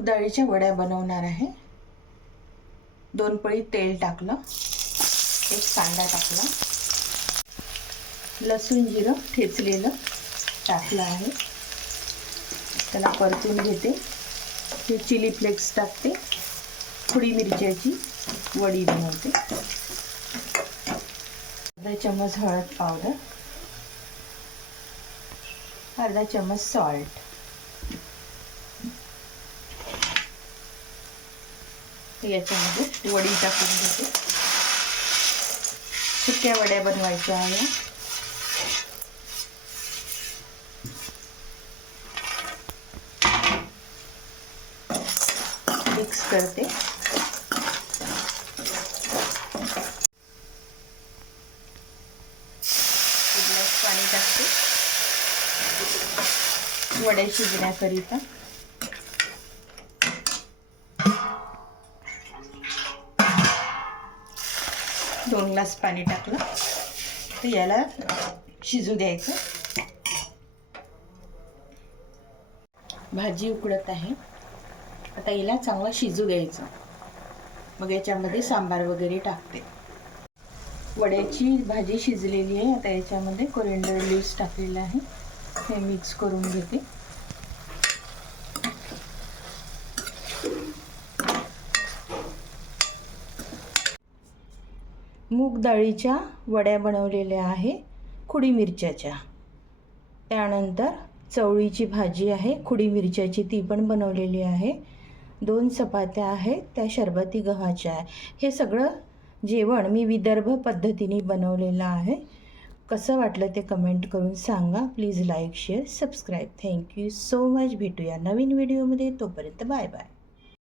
मूग डाळीच्या वड्या बनवणार आहे। 2 पळी तेल टाकलं, 1 कांदा टाकला, लसूण जिरं ठेचलेलं टाकलं आहे। त्याला परतून घेते। हे चिली फ्लेक्स टाकते, खुडी मिरच्याची वडी बनवते। अर्धा चम्मच हळद पावडर, अर्धा चम्मच सॉल्ट, याच्यामध्ये वडी टाकून घेते। सुक्या वड्या बनवायच्या आहे। मिक्स करते। पाणी टाकते वड्या शिजण्याकरिता। दोन ग्लास पाणी टाकलं तर याला शिजू द्यायचं। भाजी उकळत आहे, आता याला चांगलं शिजू द्यायचं। मग याच्यामध्ये सांबार वगैरे टाकते। वड्याची भाजी शिजलेली आहे। आता याच्यामध्ये कोरिएंडर लीव्स टाकलेला आहे, हे मिक्स करून घेते। मूग डाळीच्या वड्या बनवलेल्या आहे खुडी मिरच्याच्या। त्यानंतर चवळीची भाजी आहे खुडी मिरच्याची, ती पण बनवलेली आहे। 2 चपात्या आहेत, त्या शरबती गव्हाच्या आहे। हे सगळं जेवण मी विदर्भ पद्धतीने बनवलेलं आहे। कसं वाटलं ते कमेंट करून सांगा। Please like share subscribe. Thank you so much. भेटूया नवीन व्हिडिओमध्ये, तोपर्यंत बाय बाय।